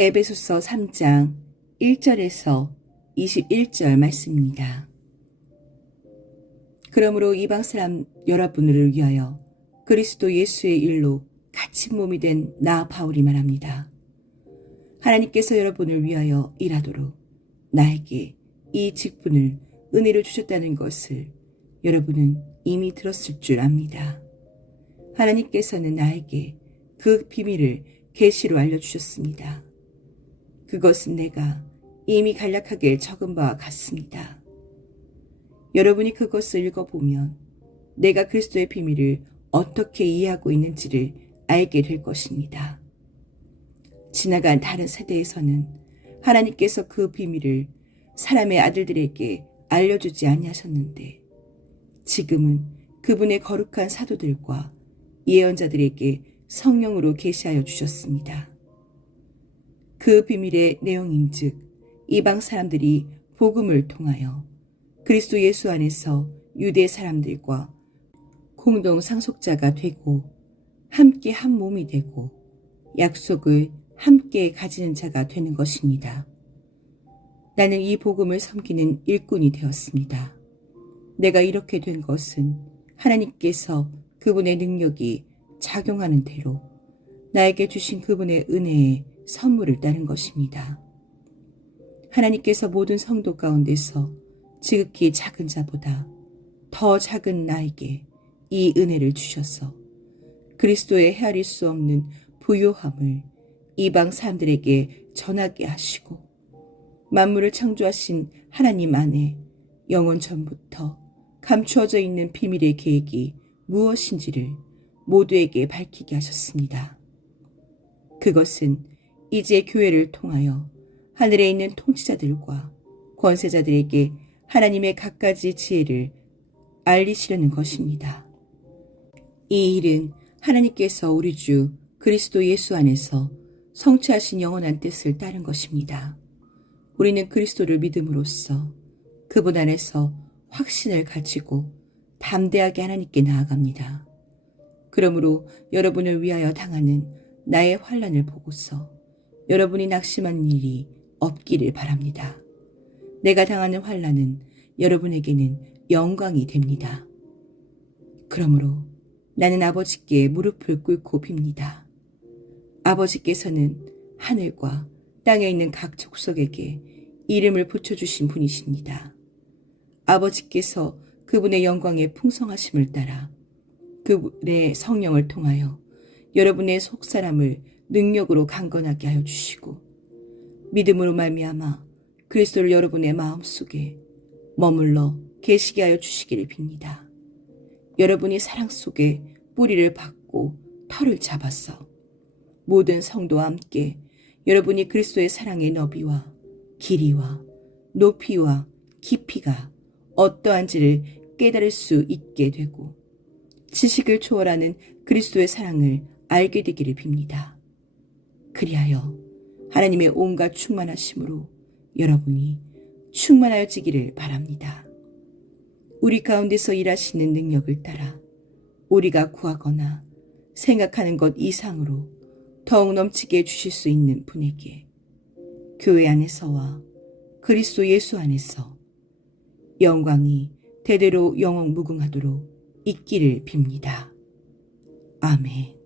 에베소서 3장 1절에서 21절 말씀입니다. 그러므로 이방 사람 여러분을 위하여 그리스도 예수의 일로 갇힌 몸이 된 나 바울이 말합니다. 하나님께서 여러분을 위하여 일하도록 나에게 이 직분을 은혜로 주셨다는 것을 여러분은 이미 들었을 줄 압니다. 하나님께서는 나에게 그 비밀을 계시로 알려주셨습니다. 그것은 내가 이미 간략하게 적은 바와 같습니다. 여러분이 그것을 읽어보면 내가 그리스도의 비밀을 어떻게 이해하고 있는지를 알게 될 것입니다. 지나간 다른 세대에서는 하나님께서 그 비밀을 사람의 아들들에게 알려주지 아니하셨는데 지금은 그분의 거룩한 사도들과 예언자들에게 성령으로 계시하여 주셨습니다. 그 비밀의 내용인즉 이방 사람들이 복음을 통하여 그리스도 예수 안에서 유대 사람들과 공동 상속자가 되고 함께 한 몸이 되고 약속을 함께 가지는 자가 되는 것입니다. 나는 이 복음을 섬기는 일꾼이 되었습니다. 내가 이렇게 된 것은 하나님께서 그분의 능력이 작용하는 대로 나에게 주신 그분의 은혜의 선물을 따른 것입니다. 하나님께서 모든 성도 가운데서 지극히 작은 자보다 더 작은 나에게 이 은혜를 주셔서 그리스도의 헤아릴 수 없는 부요함을 이방 사람들에게 전하게 하시고 만물을 창조하신 하나님 안에 영원 전부터 감추어져 있는 비밀의 계획이 무엇인지를 모두에게 밝히게 하셨습니다. 그것은 이제 교회를 통하여 하늘에 있는 통치자들과 권세자들에게 하나님의 갖가지 지혜를 알리시려는 것입니다. 이 일은 하나님께서 우리 주 그리스도 예수 안에서 성취하신 영원한 뜻을 따른 것입니다. 우리는 그리스도를 믿음으로써 그분 안에서 확신을 가지고 담대하게 하나님께 나아갑니다. 그러므로 여러분을 위하여 당하는 나의 환란을 보고서 여러분이 낙심한 일이 없기를 바랍니다. 내가 당하는 환란은 여러분에게는 영광이 됩니다. 그러므로 나는 아버지께 무릎을 꿇고 빕니다. 아버지께서는 하늘과 땅에 있는 각 족속에게 이름을 붙여주신 분이십니다. 아버지께서 그분의 영광의 풍성하심을 따라 그분의 성령을 통하여 여러분의 속사람을 능력으로 강건하게 하여 주시고 믿음으로 말미암아 그리스도를 여러분의 마음속에 머물러 계시게 하여 주시기를 빕니다. 여러분이 사랑 속에 뿌리를 받고 털을 잡아서 모든 성도와 함께 여러분이 그리스도의 사랑의 너비와 길이와 높이와 깊이가 어떠한지를 깨달을 수 있게 되고 지식을 초월하는 그리스도의 사랑을 알게 되기를 빕니다. 그리하여 하나님의 온갖 충만하심으로 여러분이 충만하여지기를 바랍니다. 우리 가운데서 일하시는 능력을 따라 우리가 구하거나 생각하는 것 이상으로 더욱 넘치게 주실 수 있는 분에게 교회 안에서와 그리스도 예수 안에서 영광이 대대로 영원 무궁하도록 있기를 빕니다. 아멘.